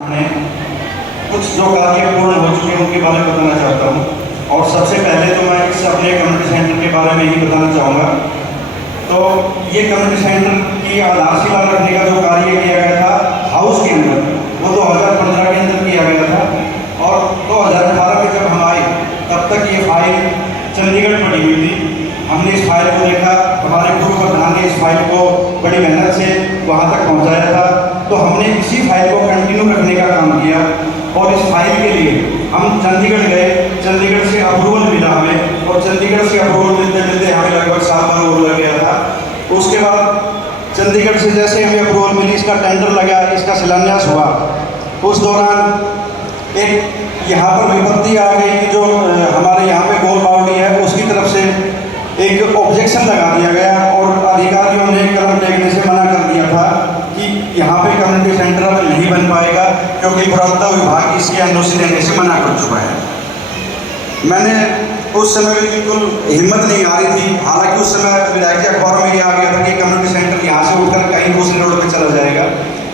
मैं कुछ जो कार्य पूर्ण हो चुके हैं उनके बारे में बताना चाहता हूँ। और सबसे पहले तो मैं इस अपने कम्युनिटी सेंटर के बारे में ही बताना चाहूँगा। तो ये कम्युनिटी सेंटर की आधारशिला रखने का जो कार्य किया गया था हाउस के अंदर, वो 2015 के अंदर किया गया था। और 2018 में जब हम आए तब तक ये फाइल चंडीगढ़ पड़ी हुई थी। हमने इस फाइल को देखा, हमारे पूर्व प्रधान ने इस फाइल को बड़ी मेहनत से वहाँ तक पहुँचाया था। तो हमने इसी फाइल को कंटिन्यू रखने का काम किया और इस फाइल के लिए हम चंडीगढ़ गए। चंडीगढ़ से अप्रूवल मिला हमें और चंडीगढ़ से अप्रूवल मिलते मिलते हमें लगभग साल भर और लग गया था। उसके बाद चंडीगढ़ से जैसे हमें अप्रूवल मिली, इसका टेंडर लगा, इसका शिलान्यास हुआ। उस दौरान एक यहाँ पर विपत्ति आ गई कि जो हमारे यहाँ पे गोल बावड़ी है उसकी तरफ से एक ऑब्जेक्शन लगा दिया गया और अधिकारियों ने कलम टेकने से मना कर दिया था कि यहाँ पे कम्युनिटी सेंटर अब नहीं बन पाएगा क्योंकि पुरातत्व विभाग इसके एनओसी देने से मना कर चुका है। मैंने उस समय भी बिल्कुल हिम्मत नहीं आ रही थी। हालांकि उस समय विधायक के अखबार में ये आ गया था कि कम्युनिटी सेंटर यहाँ से उठकर कहीं दूसरी रोड पर चला जाएगा।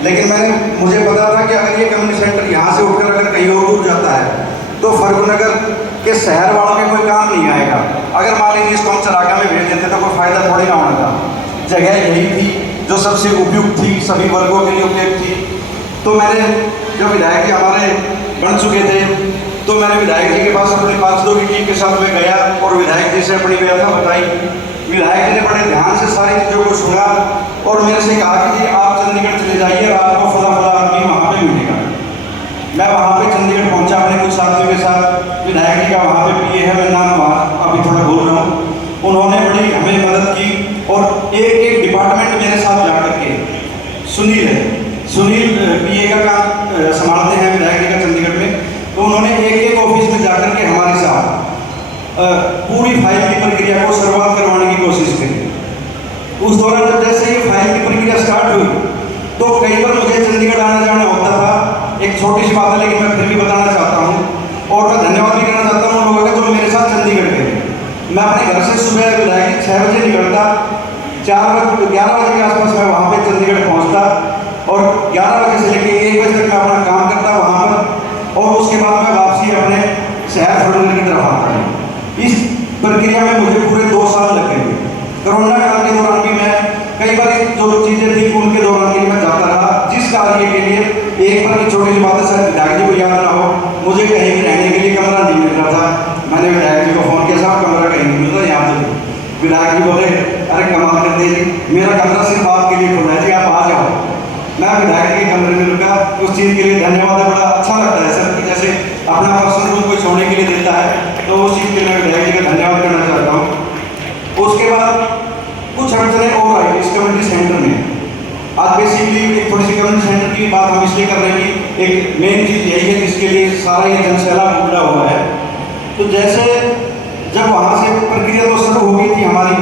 लेकिन मुझे पता था कि अगर ये कम्युनिटी सेंटर यहाँ से उठकर अगर कहीं और दूर जाता है तो फर्रुखनगर के शहर वालों के कोई काम नहीं आएगा। अगर मान लीजिए इसको हम चरागा में भेज देते तो कोई फायदा थोड़ी ना होना था। जगह यही थी जो सबसे उपयुक्त थी, सभी वर्गों के लिए उपयुक्त थी। तो मैंने जब विधायक जी हमारे बन चुके थे तो मैंने विधायक जी के पास अपने 5 की टीम के साथ में गया और विधायक जी से अपनी व्यथा बताई। विधायक जी ने बड़े ध्यान से सारी चीज़ों को सुना और मेरे से कहा कि जी आप चंडीगढ़ चले जाइए, आपको फला आदमी वहाँ पे मिलेगा। मैं वहाँ पे चंडीगढ़ पहुँचा अपने कुछ साथियों के साथ। विधायक जी का वहाँ पे पीए है, मैं नाम वहाँ अभी थोड़ा भूल रहा हूँ। उन्होंने बड़ी हमें मदद की और एक एक डिपार्टमेंट मेरे साथ जा करके सुनील पीए का काम संभालते हैं विधायक जी का चंडीगढ़ में। तो उन्होंने एक एक ऑफिस में जा करके हमारे साथ पूरी फाइल की प्रक्रिया को शुरुआत करवाने की कोशिश करी। उस दौरान जब जैसे ये फाइल की प्रक्रिया स्टार्ट हुई तो कई बार मुझे चंडीगढ़ आना जाना होता था। एक छोटी सी बात है लेकिन मैं फिर भी बताना चाहता हूँ और मैं धन्यवाद भी करना चाहता हूँ उन लोगों का जो मेरे साथ चंडीगढ़ गए। मैं अपने घर से सुबह विधायक 6 बजे निकलता, 11 बजे के आसपास मैं वहाँ पे चंडीगढ़ पहुँचता और 11 बजे से लेकर 1 बजे तक मैं अपना काम करता वहाँ पर और उसके बाद मैं वापसी अपने शहर फर्रुखनगर की तरफ आता। इस प्रक्रिया में मुझे पूरे 2 साल लग गए। कोरोना काल के दौरान भी मैं कई बार जो चीज़ें थी उनके दौरान भी मैं जाता रहा। जिस कार्य के लिए एक बार की छोटी सी बात है, शायद विधायक जी को याद ना हो, मुझे कहीं भी रहने के लिए कमरा नहीं मिल रहा था। मैंने विधायक जी को फ़ोन किया, साहब कमरा कहीं नहीं मिल रहा यहाँ से। विधायक जी बोले अरे कमाल कर दे जी, मेरा कमरा सिर्फ आपके लिए खुला है जी, आप आ जाओ। मैं विधायक के कमरे में रुका। उस चीज़ के लिए धन्यवाद है, बड़ा अच्छा लगता है सर कि जैसे अपना पर्सनल रूम कोई छोड़ने के लिए देता है तो उस चीज़ के लिए मैं विधायक जी का धन्यवाद करना चाहता हूँ। उसके बाद कुछ अड़चने और आई इस कम्युनिटी सेंटर में। आज बेसिकली एक थोड़ी सी कम्युनिटी सेंटर की बात हम इसलिए कर रहे हैं कि एक मेन चीज़ यही है जिसके लिए सारा ये जनसैलाब उमड़ा हुआ है। तो जैसे जब वहाँ से प्रक्रिया तो शुरू हो गई थी हमारी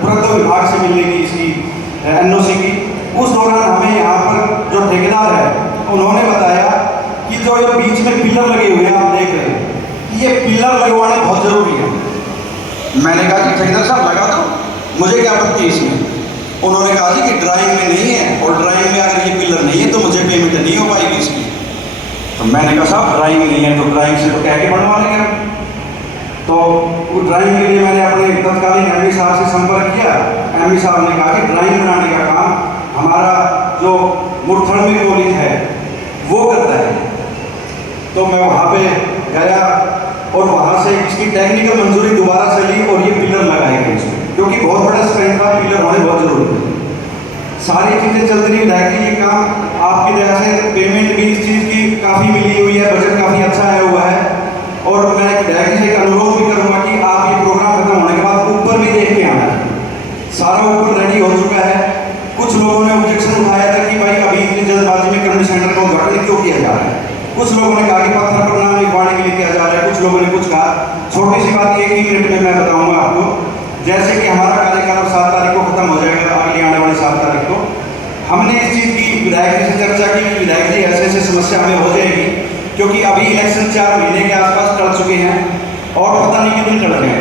पुरातत्व विभाग से मिलने की इसकी एनओसी की, उस दौरान हमें यहाँ पर जो ठेकेदार है उन्होंने बताया कि जो ये बीच में पिलर लगे हुए हैं आप देख रहे हैं, ये पिलर लगवाने बहुत ज़रूरी है। मैंने कहा कि ठेकेदार साहब लगा दो, मुझे क्या आपत्ति इसमें। उन्होंने कहा जी कि ड्राइंग में नहीं है और ड्राइंग में अगर ये पिलर नहीं है तो मुझे पेमेंट नहीं हो पाएगी इसकी। तो मैंने कहा साहब ड्राइंग नहीं है तो ड्राइंग से तो कह के बनवा लेंगे। तो उस ड्राइंग के लिए मैंने अपने तत्कालीन एमई साहब से संपर्क किया। एमई साहब ने कहा कि ड्राइंग बनाने का काम हमारा जो मुरथड़ में कॉलेज है वो करता है। तो मैं वहाँ पे गया और वहाँ से इसकी टेक्निकल मंजूरी दोबारा से ली और ये पिलर लगाए गए इसमें, क्योंकि बहुत बड़ा स्ट्रेंथ था, पिलर होने बहुत जरूरी है। सारी चीज़ें चल रही है। ये काम आपकी दया से पेमेंट भी इस चीज़ की काफ़ी मिली हुई है, बजट काफ़ी अच्छा आया हुआ है। और मैं विधायक से एक अनुरोध भी करूँगा कि आप ये प्रोग्राम खत्म होने के बाद ऊपर भी देख के आना। सारा ऊपर रेडी हो चुका है। कुछ लोगों ने ऑब्जेक्शन उठाया था कि भाई अभी इतनी जल्दबाजी में कम्युनिटी सेंटर का उद्घाटन क्यों किया जा रहा है। कुछ लोगों ने कहा कि पत्थर पर नाम लिखवाने के लिए किया जा रहा है, कुछ लोगों ने कुछ कहा। छोटी सी बात 1 ही मिनट में मैं बताऊंगा आपको। जैसे कि हमारा कार्यकाल 7 तारीख को खत्म हो जाएगा, अगली आने वाली 7 तारीख को हमने इस चीज़ की विधायक जी से चर्चा की कि विधायक जी ऐसे ऐसे समस्या हमें हो जाएगी क्योंकि अभी इलेक्शन 4 महीने के आसपास टल चुके हैं और पता नहीं कितने टल गए।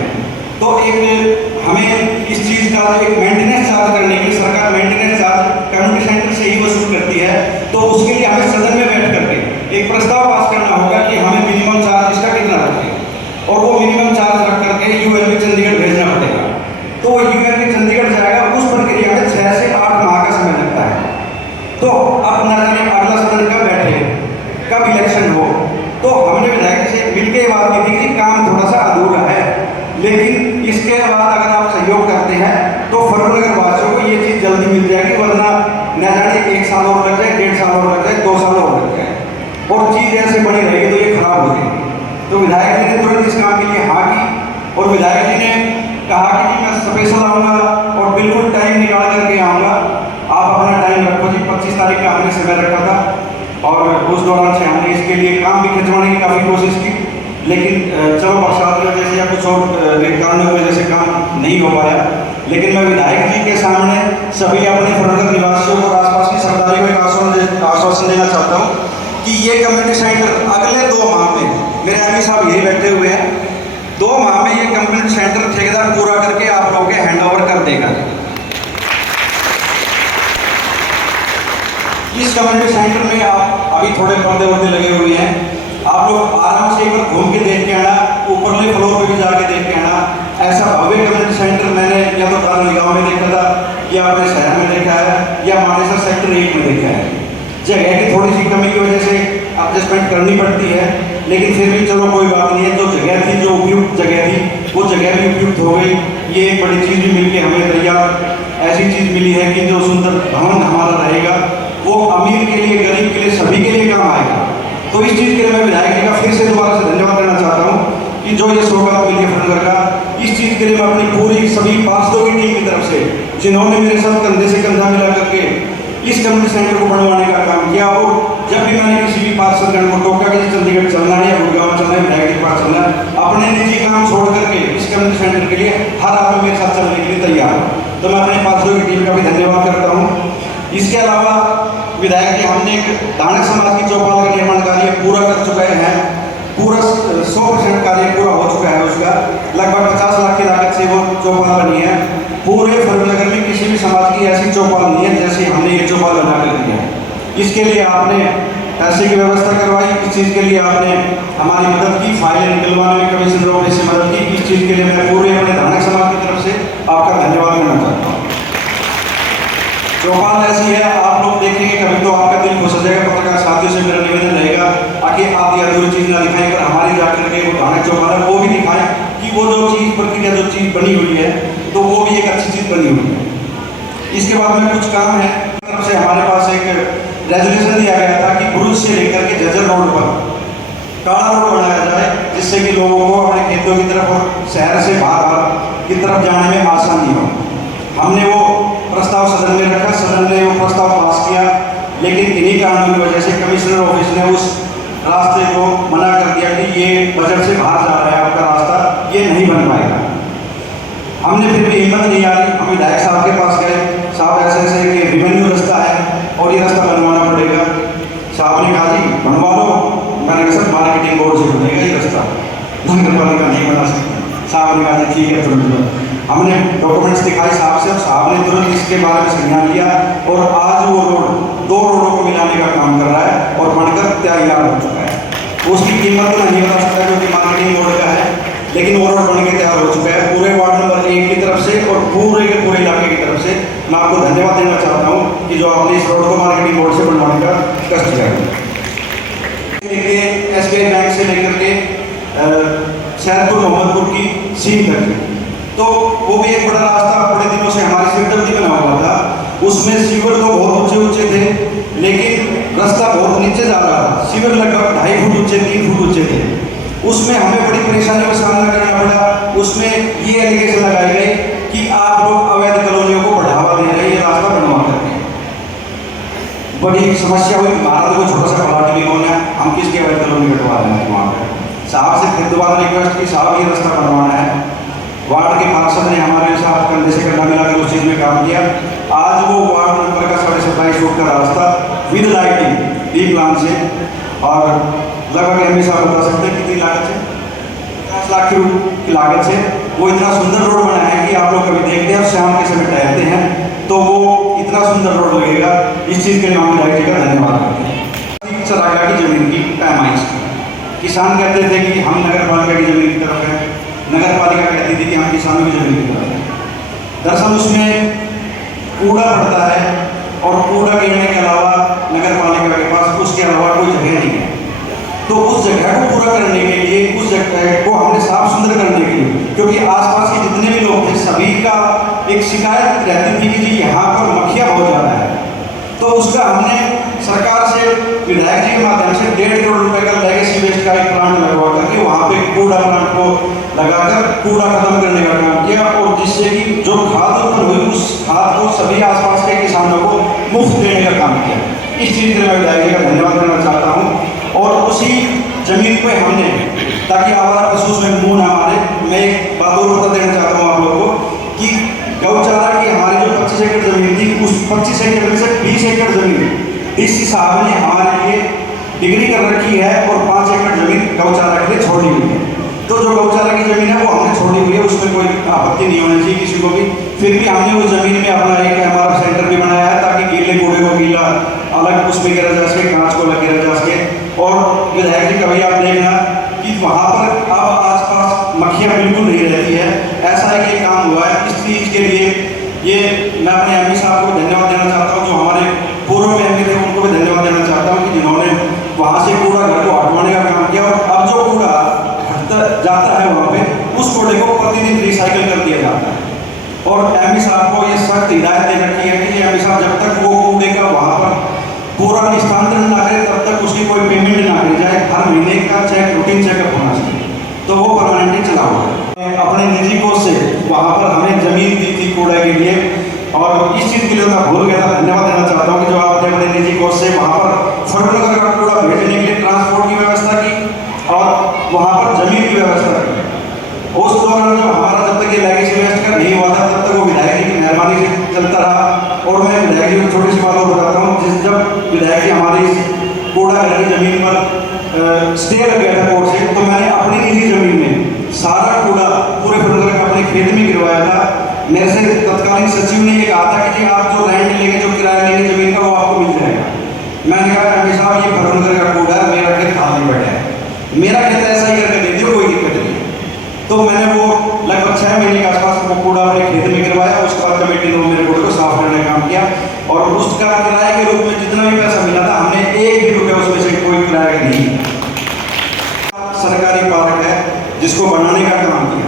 तो एक हमें इस चीज़ का एक मेंटेनेंस चार्ज करने के लिए सरकार मेंटेनेंस चार्ज कम्युनिटी सेंटर से ही वसूल करती है। तो उसके लिए हमें सदन में बैठ करके एक प्रस्ताव पास करना होगा कि हमें मिनिमम चार्ज इसका कितना रखें, और वो मिनिमम चार्ज रख करके यूएलबी चंडीगढ़ भेजना पड़ेगा। तो यूएलबी चंडीगढ़ जाएगा, उस प्रक्रिया में 6 से 8 माह का समय लगता है। तो अब न जाने अगला सदन कब बैठे, कब इलेक्शन हो। तो हमने विधायक से मिलकर बात की थी कि काम थोड़ा सा अधूरा है, लेकिन इसके बाद अगर आप सहयोग करते हैं तो फर्रुखनगर वासियों को ये चीज़ जल्दी मिल जाएगी, वरना न जाने 1 साल और लग जाए, 1.5 साल और लग जाए, 2 साल और लग जाए, और चीज़ ऐसे बनी रहेगी तो ये खराब हो जाएगी। तो विधायक जी ने तुरंत इस काम के लिए हाँ की, और विधायक जी ने कहा कि मैं स्पेशल आऊँगा और बिल्कुल टाइम निकाल करके आऊँगा। आप अपना टाइम रखो जी। 25 तारीख का हमने समय रखा था, और उस दौरान से हमने इसके लिए काम भी खिंचवाने की काफ़ी कोशिश की, लेकिन चलो बरसात की वजह से या कुछ और कारणों की वजह से काम नहीं हो पाया। लेकिन मैं विधायक जी के सामने सभी अपने फर्रुखनगर निवासियों और आसपास की सरकारों को एक आश्वासन देना चाहता हूँ कि ये कम्युनिटी सेंटर अगले 2 माह में, मेरे एमपी साहब यही बैठे हुए हैं, 2 माह में ये कम्युनिटी सेंटर ठेकेदार पूरा करके आप लोगों के हैंड ओवर कर देगा। इस कम्युनिटी सेंटर में आप अभी थोड़े पर्दे वर्दे लगे हुए हैं, आप लोग आराम से एक बार घूम के देख के आना, ऊपरले फ्लोर पे भी जाके देख के आना। ऐसा भव्य कम्युनिटी सेंटर मैंने या तो गांव में देखा था, या अपने शहर में देखा है, या मानेसर सेक्टर 1 में देखा है। जगह की थोड़ी सी कमी की वजह से एडजस्टमेंट करनी पड़ती है, लेकिन फिर भी चलो कोई बात नहीं है। जो जगह थी, जो उपयुक्त जगह थी, वो जगह भी उपयुक्त हो गई। ये एक बड़ी चीज़ भी मिल के हमें तैयार ऐसी चीज़ मिली है कि जो सुंदर भवन हमारा रहेगा वो अमीर के लिए, गरीब के लिए, सभी के लिए काम आएगा। तो इस चीज़ के लिए मैं विधायक जी का फिर से दोबारा से धन्यवाद करना चाहता हूँ कि जो ये सौगात मिली है फर्रुखनगर का। इस चीज़ के लिए मैं अपनी पूरी सभी पार्षदों की टीम की तरफ से, जिन्होंने मेरे साथ कंधे से कंधा मिला करके इस कम्युनिटी सेंटर को बनवाने का काम किया, और जब भी मैंने किसी भी पार्षदगण को टोका कि चंडीगढ़ चलना है या गुड़गांव चलना है, विधायक जी के पास चलना है, अपने निजी काम छोड़ करके इस कम्युनिटी सेंटर के लिए हर आदमी मेरे साथ चलने के लिए तैयार है। तो मैं अपने पार्षदों की टीम का भी धन्यवाद करता हूँ। इसके अलावा विधायक जी हमने एक दानक समाज की चौपाल का निर्माण कार्य पूरा कर चुके हैं। पूरा 100% कार्य पूरा हो चुका है उसका। लगभग 50 लाख की लागत से वो चौपाल बनी है। पूरे फर्रुखनगर में किसी भी समाज की ऐसी चौपाल नहीं है जैसे हमने ये चौपाल बना कर दी है। इसके लिए आपने पैसे की व्यवस्था करवाई, इस चीज़ के लिए आपने हमारी मदद की, फाइलें निकलवाने में कमिश्नर ऑफिस से मदद की। इस चीज़ के लिए मैं पूरे अपने दानक समाज की तरफ से आपका धन्यवाद करना चाहता हूँ। चौपाल ऐसी है, आप लोग देखेंगे कभी तो आपका दिल खुश हो जाएगा। पत्रकार साथियों से मेरा निवेदन रहेगा आखिर आधी अधूरी चीज़ ना दिखाएं, पर हमारी जाकर के वो दानक चौपाल है वो भी दिखाएं कि वो जो चीज़ प्रक्रिया जो चीज़ बनी हुई है तो वो भी एक अच्छी चीज़ बनी हुई है। इसके बाद में कुछ काम है तरफ से हमारे पास एक रेजोल्यूशन दिया गया था कि बुरुज से लेकर के जर्जर रोड पर काला रोड बनाया जाए, जिससे कि लोगों को अपने खेतों की तरफ और शहर से बाहर की तरफ जाने में आसानी हो। हमने वो प्रस्ताव सदन में रखा, सदन ने वो प्रस्ताव पास किया, लेकिन इन्हीं कारणों की वजह से कमिश्नर ऑफिस ने उस रास्ते को मना कर दिया कि ये बजट से बाहर जा रहा है आपका रास्ता, ये नहीं बन पाएगा। हमने फिर भी हिम्मत नहीं आ रही, हम विधायक साहब के पास गए, साहब ऐसे ऐसे कि रेवेन्यू रास्ता है और ये रास्ता बनवाना पड़ेगा। साहब ने कहा जी बनवा लो। मैंने कहा सर मार्केटिंग बोर्ड से बनेगा ये रास्ता, नगर पालिका नहीं बना सकती। साहब ने कहा जी ठीक है तुरंत। हमने डॉक्यूमेंट्स दिखाए साहब से, और साहब ने तुरंत इसके बारे में संज्ञान लिया, और आज वो रोड 2 रोडों को मिलाने का काम कर रहा है और बनकर तैयार हो चुका है। उसकी कीमत तो नहीं बता सकता क्योंकि मार्केटिंग बोर्ड का है, लेकिन वो रोड बन के तैयार हो चुका है पूरे वार्ड नंबर 1 की तरफ से और पूरे के पूरे इलाके की तरफ से। मैं आपको धन्यवाद देना चाहता हूँ कि जो आपने इस रोड को मार्केटिंग बोर्ड से बनवाने का कष्ट किया। SBI बैंक से लेकर के सैदपुर मोहम्मदपुर की सीम तक, तो वो भी एक बड़ा रास्ता बड़े दिनों से हमारी सिरदर्दी बना हुआ था। उसमें सीवर तो बहुत ऊंचे ऊंचे थे, लेकिन रास्ता बहुत नीचे जा रहा था। सीवर लगभग 2.5 फुट ऊंचे, 3 फुट ऊंचे थे। उसमें हमें बड़ी परेशानियों का सामना करना पड़ा। उसमें ये एलिगेशन लगाई गई कि आप लोग अवैध कॉलोनियों को बढ़ावा दे रहे हैं ये रास्ता बनवा करके। बड़ी समस्या हुई, भारत को छोटा सा प्लाट भी कौन है, हम किसके अवैध कॉलोनी कटवा रहे हैं वहाँ पर। साहब से फिर दोबारा रिक्वेस्ट की, साहब ये रास्ता बनवाना है। वार्ड के पार्षद ने हमारे साथ कंधे से कंधा मिलाकर उस चीज़ में काम किया। आज वो वार्ड नंबर का 27.5 फुट का रास्ता विद लाइटिंग बी प्लान से, और लगभग एमपी साहब बता सकते हैं कितनी लागत है, 50 लाख की लागत से वो इतना सुंदर रोड बना है कि आप लोग कभी देखते हैं और शाम के समय टहलते हैं तो वो इतना सुंदर रोड लगेगा। इस चीज़ के लिए हम विधायक जी का धन्यवाद करते हैं। चरागाह की जमीन की पैमाइश की। किसान कहते थे कि हम नगर पालिका की जमीन की तरफ हैं, नगर पालिका कहती थी कि हम किसानों की जमीन की तरफ हैं। दरअसल उसमें कूड़ा पड़ता है और कूड़ा गिरने के अलावा नगर पालिका के पास उसके अलावा कोई जगह नहीं है। तो उस जगह को पूरा करने के लिए, उस जगह को हमने साफ सुथरा करने के लिए, क्योंकि आसपास के जितने भी लोग थे सभी का एक शिकायत रहती थी कि जी यहाँ पर मक्खियाँ बहुत ज़्यादा है। तो उसका हमने सरकार से विधायक जी के माध्यम से 1.5 करोड़ रुपए का लेगेसी वेस्ट का एक प्लांट लगवा करके वहाँ पे कूड़ा प्लांट को लगाकर कूड़ा खत्म करने का काम किया, और जिससे कि जो खाद उत्पन्न हुई उस खाद को सभी आसपास के किसानों को मुफ्त देने का काम किया। इस चीज़ के लिए मैं विधायक जी का धन्यवाद करना चाहता हूँ। और उसी जमीन पे हमने, ताकि आवारा पशु उसमें मुँह ना मारे, मैं एक बात और बता देना चाहता हूँ आप लोगों को कि गौचारा की हमारी जो 25 एकड़ जमीन थी, उस 25 एकड़ में से 20 एकड़ जमीन डीसी साहब ने हमारे लिए डिग्री कर रखी है और 5 एकड़ जमीन गौचारा के लिए छोड़ी हुई है। तो जो गौचारा की जमीन है वो हमने छोड़ी हुई है, उसमें कोई आपत्ति नहीं होनी चाहिए किसी को भी। फिर भी हमने उस जमीन में अपना एक हमारा सेंटर भी बनाया है, ताकि गीले कूड़े को गीला अलग उसमें गिरा जा सके, कांच को अलग गिरा जा सके। और विधायक जी कभी आप देखना कि वहाँ पर अब आसपास मक्खियाँ बिल्कुल नहीं रहती है। ऐसा एक काम हुआ है। इस चीज़ के लिए ये मैं अपने एमपी साहब को धन्यवाद देना चाहता हूँ, जो हमारे पूर्व में एमपी थे उनको भी धन्यवाद देना चाहता हूँ कि जिन्होंने वहाँ से कूड़ा घर को हटवाने का काम किया। और अब जो कूड़ा हटता जाता है वहाँ पे, उस कूड़े को प्रतिदिन रिसाइकिल कर दिया जाता है। और एमपी साहब को ये सख्त हिदायत दे रखी है कि एमपी साहब जब तक वो कूड़े का वहाँ पर पूरा निस्तांतरण ना करे तब तक उसकी कोई पेमेंट ना करी जाए। हर महीने का चेक, रूटीन चेकअप होना चाहिए, तो वो परमानेंटली चला हुआ है। अपने निजी कोष से वहाँ पर हमें जमीन दी थी कूड़े के लिए, और इस चीज़ के लिए मैं भूल गया था, धन्यवाद देना चाहता हूँ कि जो आपने अपने निजी कोष से वहाँ पर फर्टनगर का कूड़ा भेजने के लिए ट्रांसपोर्ट की व्यवस्था की और वहाँ पर जमीन की व्यवस्था की। उस दौरान जब हमारा जब तक ये लेगेसी वेस्ट का नहीं हुआ था तब तक वो विधायक जी की मेहरबानी से चलता रहा। और मैं विधायक जी को छोटी सी बात और बताता हूँ, जब विधायक जी हमारी कूड़ा घर की जमीन पर स्टे लग गया था कोर्ट से, तो मैंने अपनी निजी जमीन में सारा कूड़ा पूरे फर्टनगर का अपने खेत में गिरवाया था। मेरे से तत्कालीन सचिव ने ये कहा था कि जी आप जो रेंट लेंगे, जो किराया लेंगे जमीन का, वो आपको मिल जाएगा। मैंने कहा एमपी साहब ये फर्टनगर का कूड़ा है, मेरा खेत खाली बैठा है, मेरा खेत ऐसा ही करके दे दियो, कोई दिक्कत नहीं। तो मैंने वो लगभग 6 महीने के आसपास वो कूड़ा अपने खेत में गिरवाया। उसके बाद कमेटी ने मेरे कूड़े को साफ करने का काम किया, और उसका किराए के रूप में जितना भी पैसा मिला था हमने 1 भी रुपया उसमें से कोई किराया का नहीं। सरकारी पार्क है जिसको बनाने का काम किया,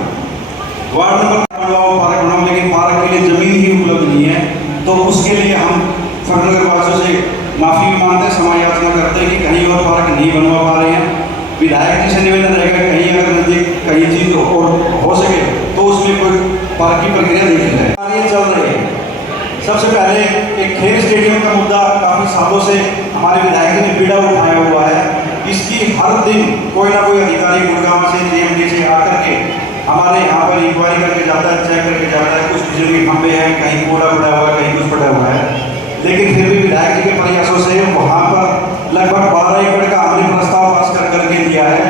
वार्ड नंबर बनवाओ, पार्क बनाओ, लेकिन पार्क के लिए जमीन ही उपलब्ध नहीं है। तो उसके लिए हम फर्टनगर वासियों से माफी मांगते, क्षमा याचना करते हैं कि कहीं और पार्क नहीं बनवा पा रहे हैं। विधायक जी से निवेदन रहेगा कहीं अगर नजदीक कहीं चीज और हो सके तो उसमें कोई पार्क की प्रक्रिया देखी जाए। कार्य चल रहे हैं। सबसे पहले एक खेल स्टेडियम का मुद्दा काफी सालों से हमारे विधायक जी ने पीड़ा उठाया हुआ है। इसकी हर दिन कोई ना कोई अधिकारी गुड़गांव से, जीएमडी से आकर के हमारे यहाँ पर इंक्वायरी करके जाता है, चेक करके जाता है। कुछ बिजली के खंभे हैं, कहीं कूड़ा पड़ा हुआ है, कहीं कुछ पड़ा हुआ है, लेकिन फिर भी विधायक जी के प्रयासों से वहाँ पर लगभग 12 एकड़ का हमने प्रस्ताव पास करके दिया है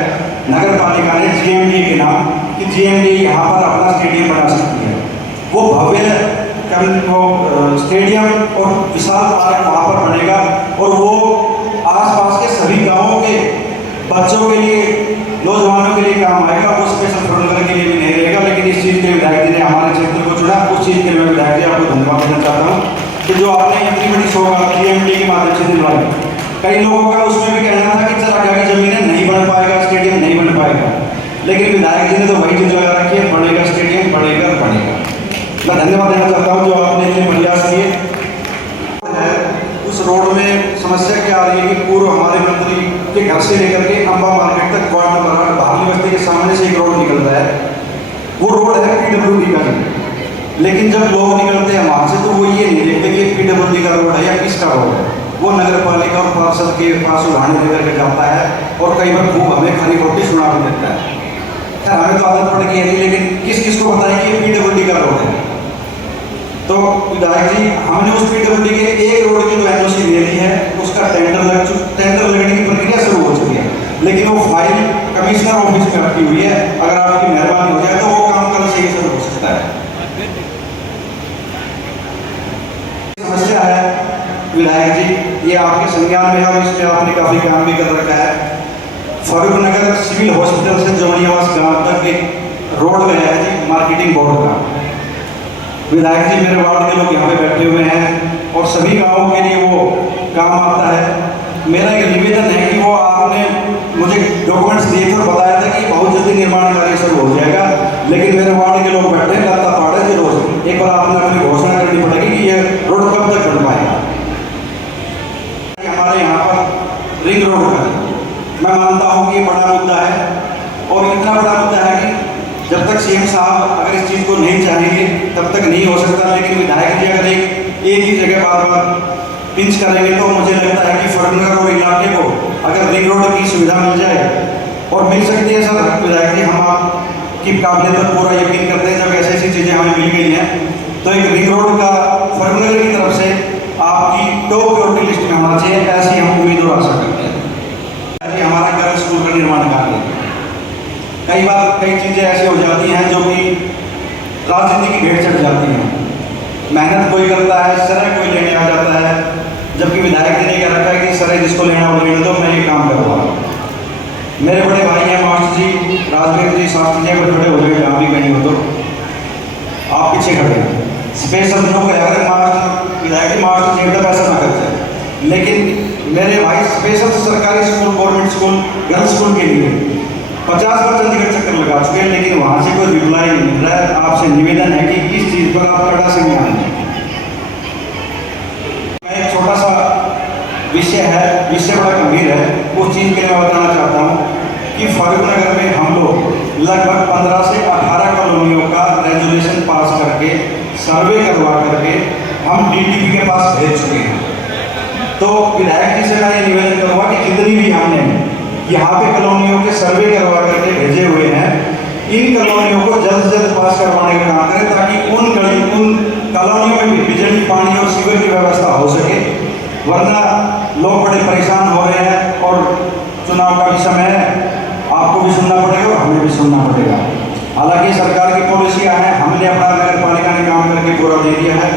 नगर पालिका ने जीएमडी के नाम, कि जीएमडी यहाँ पर अपना स्टेडियम बना सकती है। वो भव्य स्टेडियम और विशाल पार्क वहाँ पर बनेगा, और वो आसपास के सभी गांवों के बच्चों के लिए, नौजवानों के लिए काम आएगा। वो स्पेशल फर्टनगर के लिए भी नहीं रहेगा। लेकिन इस चीज़ के विधायक जी ने हमारे क्षेत्र को चुना, उस चीज़ के लिए मैं विधायक जी आपको धन्यवाद देना चाहता हूँ कि जो आपने इतनी बड़ी सौगात जीएमडी के माध्यम से दिलवाई। कई लोगों का उसमें भी कहना था कि चरागाह की जमीनें नहीं बन पाएगा, स्टेडियम नहीं बन पाएगा, लेकिन विधायक जी ने तो वही जिद लगा रखी है, बनेगा स्टेडियम, बनेगा बनेगा। मैं धन्यवाद देना चाहता हूँ जो आपने इतने प्रयास किए है। उस रोड में समस्या क्या आ रही है कि पूर्व हमारे मंत्री के घर से लेकर के अम्बा मार्केट तक वार्ड नंबर 8 बाहरली बस्ती के सामने से एक रोड निकलता है। वो रोड है पीडब्ल्यूडी का, लेकिन जब लोग निकलते हैं वहाँ से तो वो ये नहीं देखते कि पीडब्ल्यूडी का रोड है या किसका रोड है। वो नगर पालिका और पार्षद के पास उड़ाने लेकर के जाता है, और कई बार खूब हमें खरी खोटी सुना भी देता है। खैर हमें तो आदत पड़ गई है, लेकिन किस को बताएं कि ये पीडब्ल्यूडी का रोड है। तो विधायक जी, हमने उस पीडब्ल्यूडी के एक रोड की जो एनओसी ले ली है, उसका टेंडर लगने की प्रक्रिया शुरू हो चुकी है, लेकिन वो फाइल कमिश्नर ऑफिस में रखी हुई है। अगर आपकी मेहरबानी हो जाए तो वो काम कल से ही शुरू हो सकता है। समस्या है विधायक जी, ये आपके संज्ञान में है और इसमें आपने काफ़ी काम भी कर रखा है। फारूक नगर सिविल हॉस्पिटल से जोनियावास गांव तक एक रोड गया है जी, मार्केटिंग बोर्ड का। विधायक जी मेरे वार्ड के लोग यहाँ पे बैठे हुए हैं और सभी गाँवों के लिए वो काम आता है। मेरा एक निवेदन है कि वो आपने मुझे डॉक्यूमेंट्स दिए थे और बताया था कि बहुत जल्दी निर्माण कार्य शुरू हो जाएगा, लेकिन मेरे वार्ड के लोग बैठे लत्ता पाड़े जी रोज। एक बार आपने अपनी घोषणा करनी पड़ेगी कि ये रोड कब तक बन पाएगा। हमारे यहाँ पर रिंग रोड का मैं मानता हूँ कि ये बड़ा मुद्दा है और इतना बड़ा मुद्दा है कि जब तक सीएम साहब अगर इस चीज़ को नहीं चाहेंगे तब तक नहीं हो सकता। लेकिन विधायक जी अगर एक ही जगह बार बार पिंच करेंगे तो मुझे लगता है कि फरुखनगर और इलाके को अगर रिंग रोड की सुविधा मिल जाए और मिल सकती है सर विधायक जी, हम आपकी काबिलियत पर पूरा यकीन करते हैं। जब ऐसी ऐसी चीज़ें हमें मिल गई हैं तो एक रिंग रोड का फरुखनगर की तरफ से आपकी टॉप प्रायोरिटी लिस्ट में होना चाहिए, ऐसी हम उम्मीद और आशा करते हैं। हमारा गर्ल्स स्कूल का निर्माण कार्य कई बार कई चीज़ें ऐसी हो जाती हैं जो कि राजनीति की भेंट चढ़ जाती हैं। मेहनत कोई करता है, सराय कोई लेने आ जाता है, जबकि विधायक जी ने कह रखा है कि सराय जिसको लेना हो लेने दो, मैं ये काम करवाऊँ। मेरे बड़े भाई हैं मास्टर जी, राजवीर जी, शास्त्री जी पर खड़े हो गए जहाँ भी कहीं हो तो आप पीछे खड़े हैं। स्पेशल लोग अगर मास्टर विधायक जी मास्टर जी का पैसा ना खर्चे, लेकिन मेरे भाई स्पेशल सरकारी school government school girls school के लिए 50% टिकट चक्कर लगा चुके हैं, लेकिन वहाँ से कोई रिप्लाई नहीं मिल रहा है। आपसे निवेदन है कि इस चीज़ पर आप कड़ा संज्ञान लें। मैं एक छोटा सा विषय बड़ा गंभीर है, उस चीज़ के लिए मैं बताना चाहता हूँ कि फारूखनगर में हम लोग लगभग 15 से 18 कॉलोनियों का रेजोल्यूशन पास करके सर्वे करवा करके हम डीटीपी के पास भेज चुके हैं। तो विधायक जी से मैं ये निवेदन करूँगा कि जितनी भी हमने यहाँ पे कॉलोनियों के सर्वे करवा करके भेजे हुए हैं, इन कॉलोनियों को जल्द से जल्द पास करवाने का काम करें ताकि उन कॉलोनियों में भी बिजली, पानी और सीवर की व्यवस्था हो सके। वरना लोग बड़े परेशान हो रहे हैं और चुनाव का भी समय है, आपको भी सुनना पड़ेगा और हमें भी सुनना पड़ेगा। हालांकि सरकार की पॉलिसियाँ हैं, हमने अपना नगर पालिका ने काम करके पूरा दे दिया है।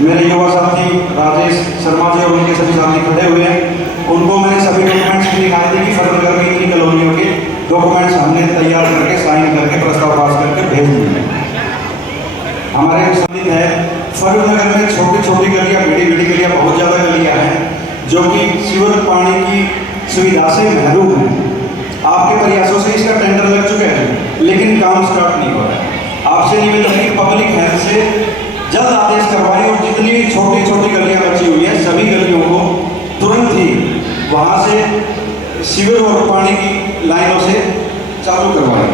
मेरे युवा साथी राजेश शर्मा जी और उनके सभी साथी खड़े हुए हैं, उनको मैंने सभी डॉक्यूमेंट्स भी दिखाए थे कि फरुखनगर में इतनी कॉलोनियों के डॉक्यूमेंट्स हमने तैयार करके साइन करके प्रस्ताव पास करके भेज दिए। हमारे संबंधित है फरुखनगर में छोटी छोटी गलियाँ, बड़ी गलियाँ, बहुत ज़्यादा गलियाँ हैं जो कि सीवर पानी की सुविधा से महरूम हैं। आपके प्रयासों से इसका टेंडर लग चुका है लेकिन काम स्टार्ट नहीं हो रहा है। आपसे निवेदन है कि पब्लिक हेल्थ से जल्द आदेश करवाएं और जितनी भी छोटी छोटी गलियाँ बची हुई हैं सभी गलियों को तुरंत ही वहाँ से सीवर और पानी की लाइनों से चालू करवाएं।